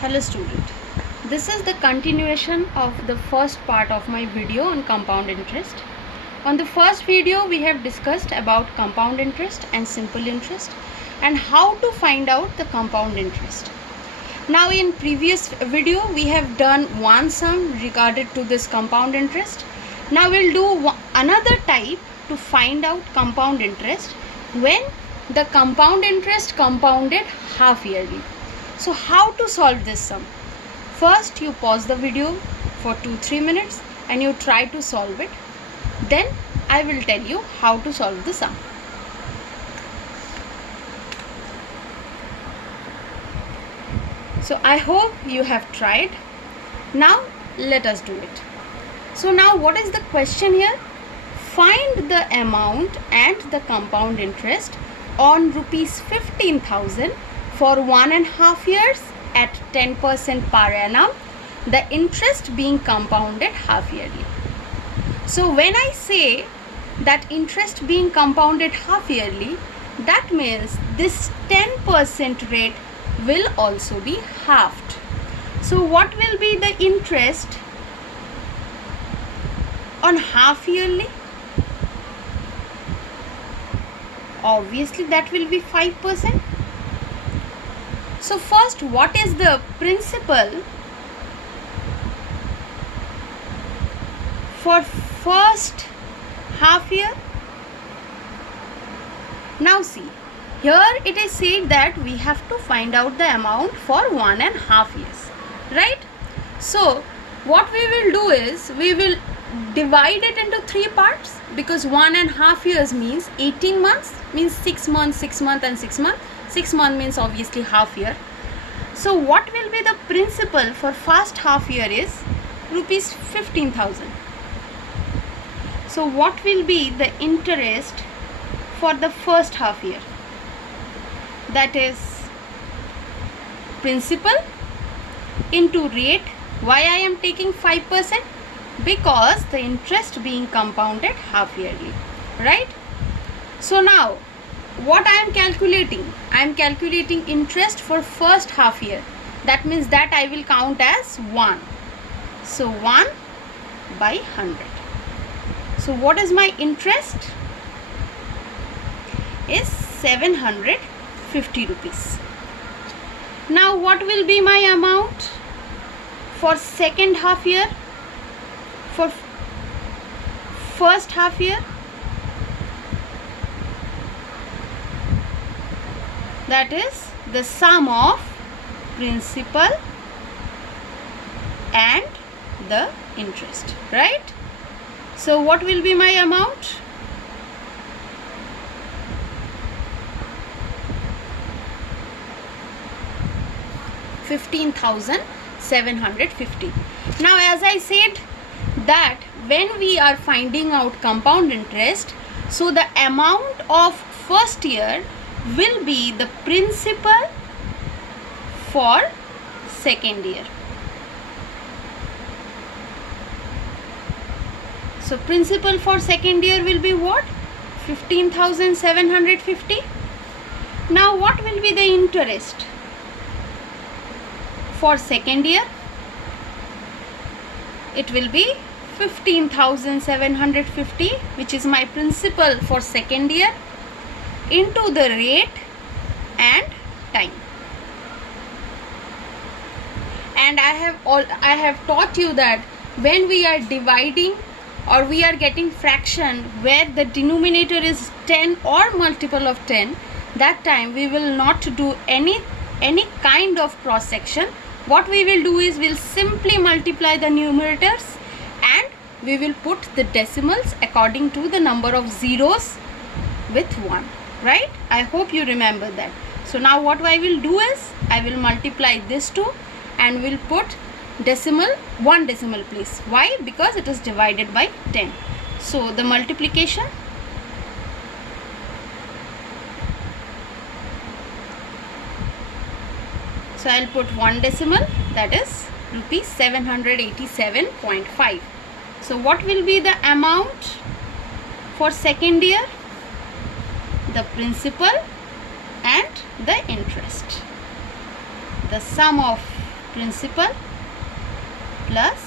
Hello student, this is the continuation of the first part of my video on compound interest. On the first video we have discussed about compound interest and simple interest and how to find out the compound interest. Now in previous video we have done one sum regarded to this compound interest. Now we'll do another type to find out compound interest when the compound interest compounded half yearly. So how to solve this sum? First you pause the video for 2-3 minutes and you try to solve it. Then I will tell you how to solve the sum. So I hope you have tried. Now let us do it. So now what is the question here? Find the amount and the compound interest on rupees 15,000 for 1.5 years at 10% per annum, the interest being compounded half yearly. So when I say that interest being compounded half yearly, that means this 10% rate will also be halved. So what will be the interest on half yearly? Obviously that will be 5%. So first, what is the principal for first half year? Now see, here it is said that we have to find out the amount for 1.5 years, right? So what we will do is we will divide it into 3 parts, because 1.5 years means 18 months, means 6 months, 6 months and 6 months. 6 months means obviously half year. So what will be the principal for first half year is rupees 15,000. So what will be the interest for the first half year? That is principal into rate. Why I am taking 5%? Because the interest being compounded half yearly, right? So now what I am calculating? I am calculating interest for first half year. That means that I will count as 1. So 1 by 100. So what is my interest? Is 750 rupees. Now what will be my amount for second half year? For first half year? That is the sum of principal and the interest, right? So what will be my amount? $15,750. Now as I said that when we are finding out compound interest, so the amount of first year will be the principal for second year. So principal for second year will be what? 15,750. Now what will be the interest for second year? It will be 15,750, which is my principal for second year, into the rate and time. And I have taught you that when we are dividing or we are getting fraction where the denominator is 10 or multiple of 10, that time we will not do any kind of cross section. What we will do is we'll simply multiply the numerators and we will put the decimals according to the number of zeros with 1. Right? I hope you remember that. So now what I will do is I will multiply this two and will put decimal, 1 decimal place. Why? Because it is divided by 10. So the multiplication, so I'll put 1 decimal, that is rupees 787.5. So what will be the amount for second year? The principal and the interest. The sum of principal plus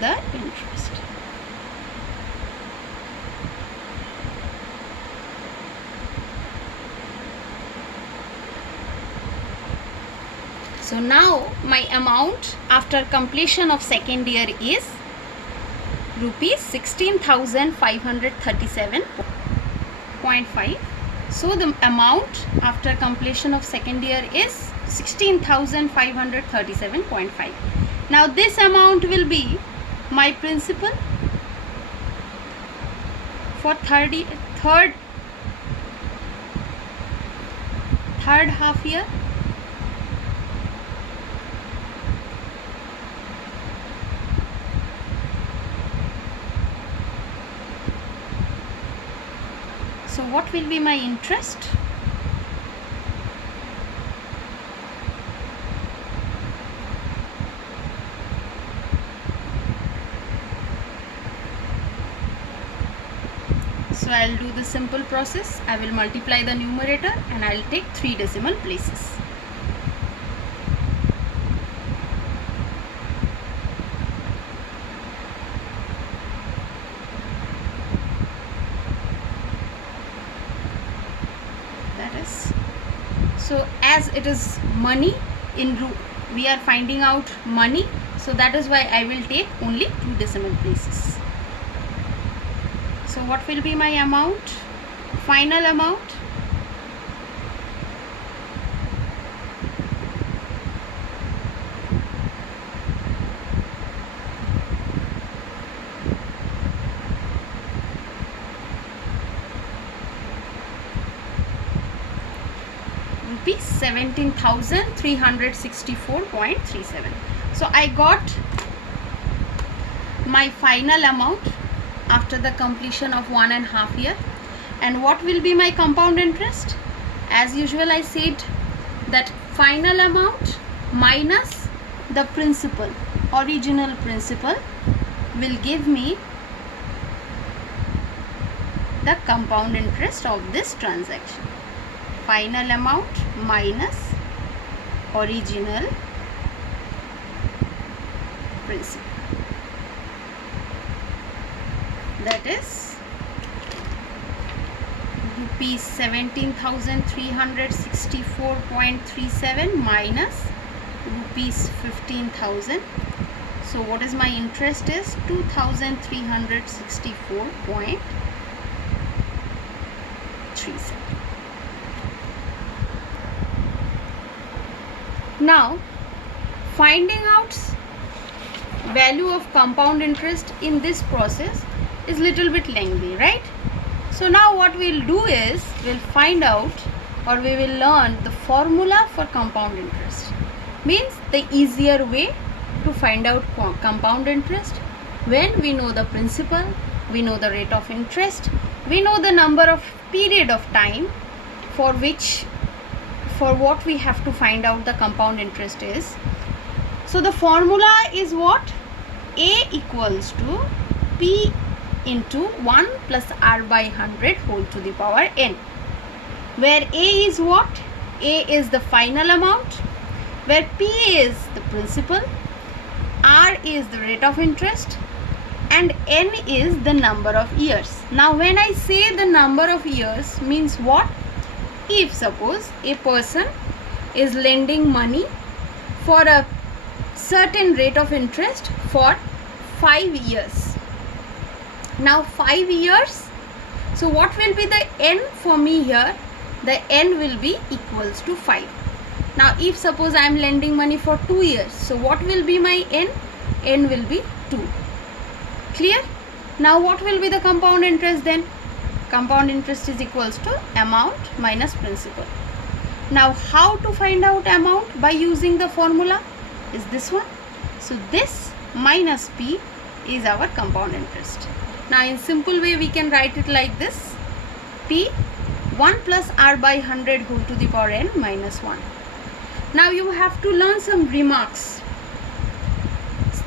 the interest. So now my amount after completion of second year is rupees 16,537.5. So the amount after completion of second year is 16,537.5. Now this amount will be my principal for third half year. So what will be my interest? So I'll do the simple process. I will multiply the numerator and I'll take 3 decimal places. So as it is money we are finding out money, so that is why I will take only 2 decimal places. So what will be my amount? Final amount? Rupees 17,364.37. So I got my final amount after the completion of 1.5 year. And what will be my compound interest? As usual, I said that final amount minus the principal, original principal, will give me the compound interest of this transaction. Final amount minus original principal. That is rupees 17,364.37 minus rupees 15,000. So what is my interest is 2,364.37. Now finding out value of compound interest in this process is little bit lengthy, right? So now what we'll do is we'll find out, or we will learn the formula for compound interest. Means the easier way to find out compound interest when we know the principal, we know the rate of interest, we know the number of period of time for what we have to find out the compound interest is. So the formula is what? A equals to P into 1 plus R by 100 whole to the power n, where A is what? A is the final amount, where P is the principal, R is the rate of interest, and n is the number of years. Now when I say the number of years means what? If suppose a person is lending money for a certain rate of interest for 5 years. Now 5 years, so what will be the n for me here? The n will be equals to 5. Now if suppose I am lending money for 2 years, so what will be my n? N will be 2. Clear? Now what will be the compound interest then? Compound interest is equals to amount minus principal. Now how to find out amount by using the formula is this one. So this minus P is our compound interest. Now in simple way we can write it like this: P 1 plus R by 100 whole to the power n minus 1. Now you have to learn some remarks.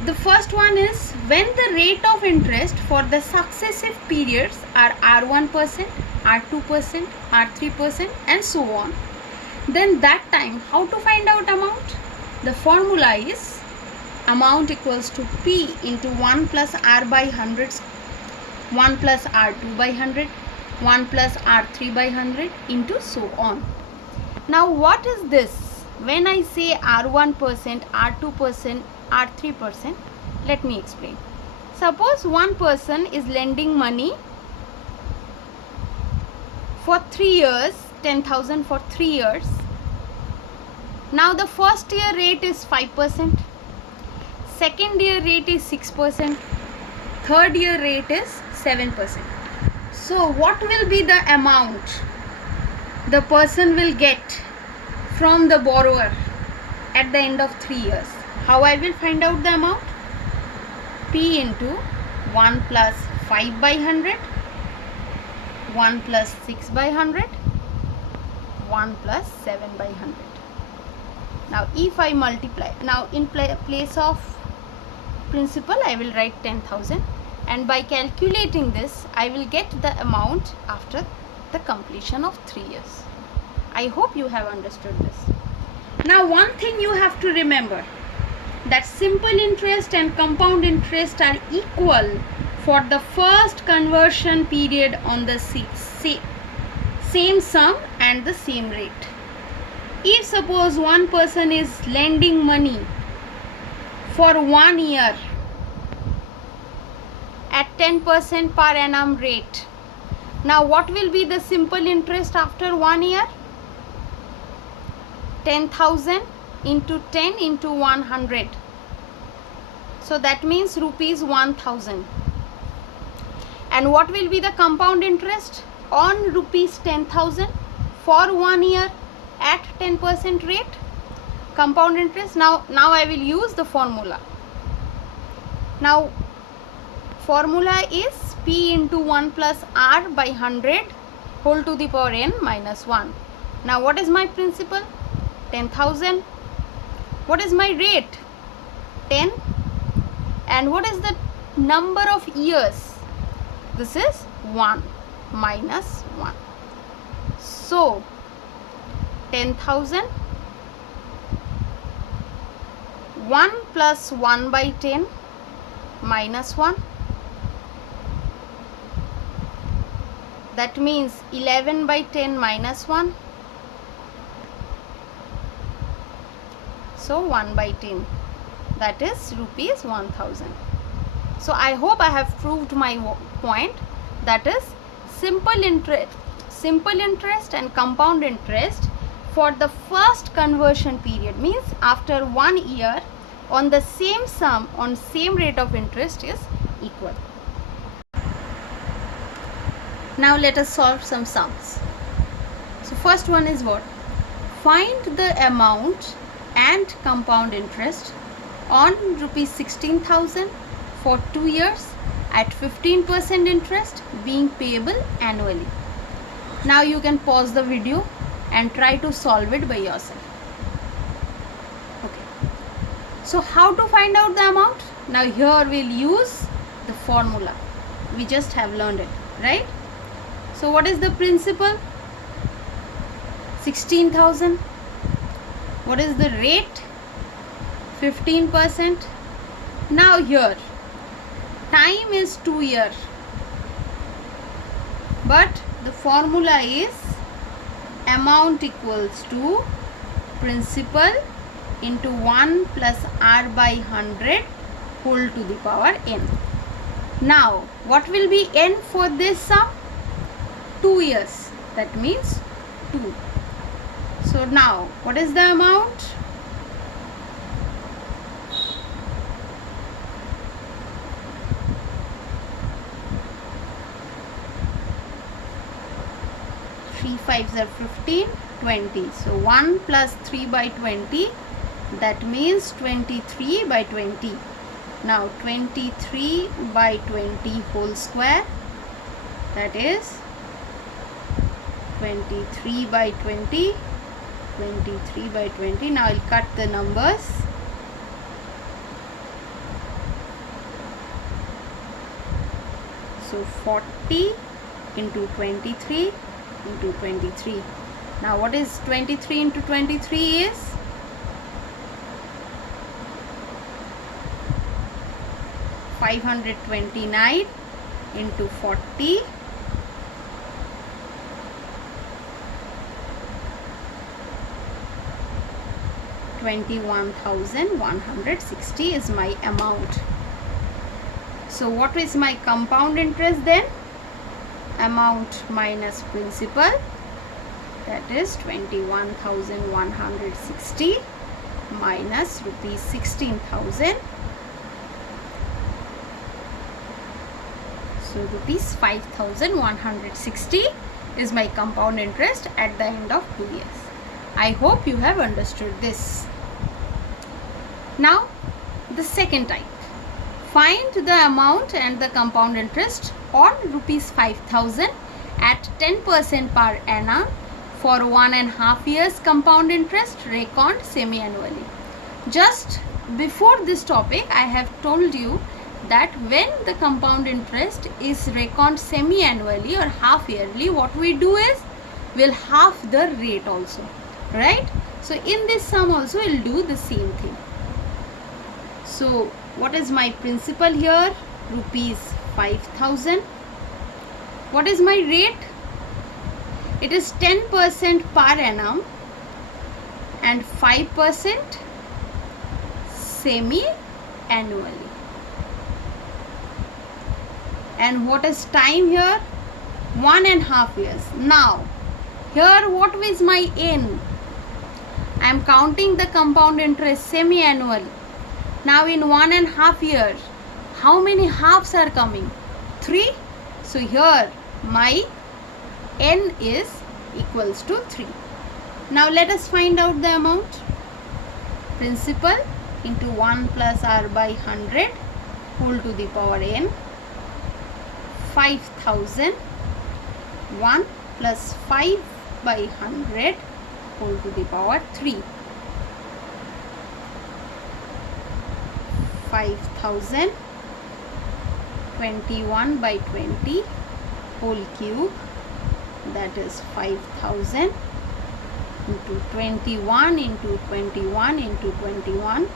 The first one is when the rate of interest for the successive periods are R1%, R2%, R3% and so on, then that time how to find out amount? The formula is amount equals to P into 1 plus R by 100, 1 plus R2 by 100, 1 plus R3 by 100 into so on. Now what is this? When I say R1%, R2%, R3%, let me explain. Suppose one person is lending money for 3 years, 10,000 for 3 years. Now the first year rate is 5%, second year rate is 6%, third year rate is 7%. So what will be the amount the person will get from the borrower at the end of 3 years? How I will find out the amount? P into 1 plus 5 by 100, 1 plus 6 by 100, 1 plus 7 by 100. Now if I multiply, now in place of principal I will write 10,000, and by calculating this I will get the amount after the completion of 3 years. I hope you have understood this. Now one thing you have to remember, that simple interest and compound interest are equal for the first conversion period on the same sum and the same rate. If suppose one person is lending money for 1 year at 10% per annum rate, now what will be the simple interest after 1 year? 10,000 into 10 into 100. So that means rupees 1,000. And what will be the compound interest on rupees 10,000 for 1 year at 10% rate? Compound interest. Now I will use the formula. Now formula is P into 1 plus R by 100 whole to the power n minus 1. Now what is my principal? 10,000. What is my rate? 10. And what is the number of years? This is 1 minus 1. So 10,000, 1 plus 1 by 10 minus 1. That means 11 by 10 minus 1. So 1 by 10, that is rupees 1,000. So I hope I have proved my point, that is simple interest and compound interest for the first conversion period, means after 1 year on the same sum on same rate of interest is equal. Now let us solve some sums. So first one is what? Find the amount and compound interest on rupees 16,000 for 2 years at 15% interest being payable annually. Now you can pause the video and try to solve it by yourself. Okay. So how to find out the amount? Now here we'll use the formula. We just have learned it, right? So what is the principal? 16,000. What is the rate? 15%. Now here time is 2 years, but the formula is amount equals to principal into 1 plus R by 100 whole to the power n. Now what will be n for this sum? 2 years. That means 2. So now what is the amount? Three fives are 15, 20. So 1 plus 3 by 20, that means 23 by 20. Now 23 by 20 whole square, that is 23 by 20. 23 by 20. Now I'll cut the numbers. So 40 into 23 into 23. Now what is 23 into 23 is 529 into 40, 21,160 is my amount. So what is my compound interest then? Amount minus principal, that is 21,160 minus rupees 16,000. So rupees 5,160 is my compound interest at the end of 2 years. I hope you have understood this. Now the second type. Find the amount and the compound interest on rupees 5,000 at 10% per annum for 1.5 years compound interest reckoned semi-annually. Just before this topic, I have told you that when the compound interest is reckoned semi-annually or half yearly, what we do is we'll half the rate also, right? So in this sum also we'll do the same thing. So what is my principal here? Rupees 5,000. What is my rate? It is 10% per annum and 5% semi-annually. And what is time here? 1.5 years. Now here what is my N? I am counting the compound interest semi-annually. Now in 1.5 years, how many halves are coming? 3. So here my N is equals to 3. Now let us find out the amount. Principal into 1 plus r by 100 whole to the power n. 5,000. 1 plus 5 by 100 whole to the power 3. 5,000. 21 by 20 whole cube, that is 5,000 into 21 into 21 into 21.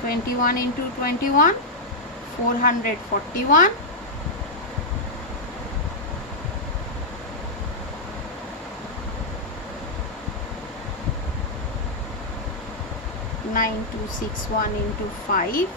21 into 21, 441. 9261 into 5.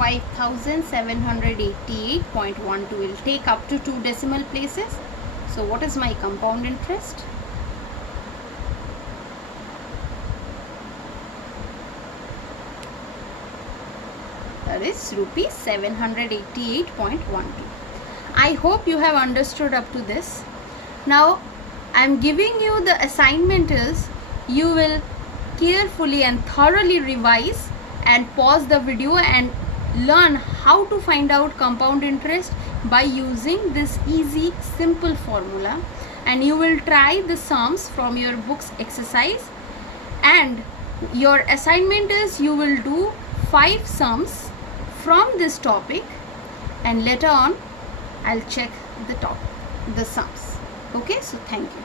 5,788.12 will take up to 2 decimal places. So what is my compound interest? That is rupees 788.12. I hope you have understood up to this. Now I am giving you the assignment is you will carefully and thoroughly revise and pause the video and learn how to find out compound interest by using this easy simple formula, and you will try the sums from your book's exercise, and your assignment is you will do 5 sums from this topic, and later on I'll check the sums. Okay, so thank you.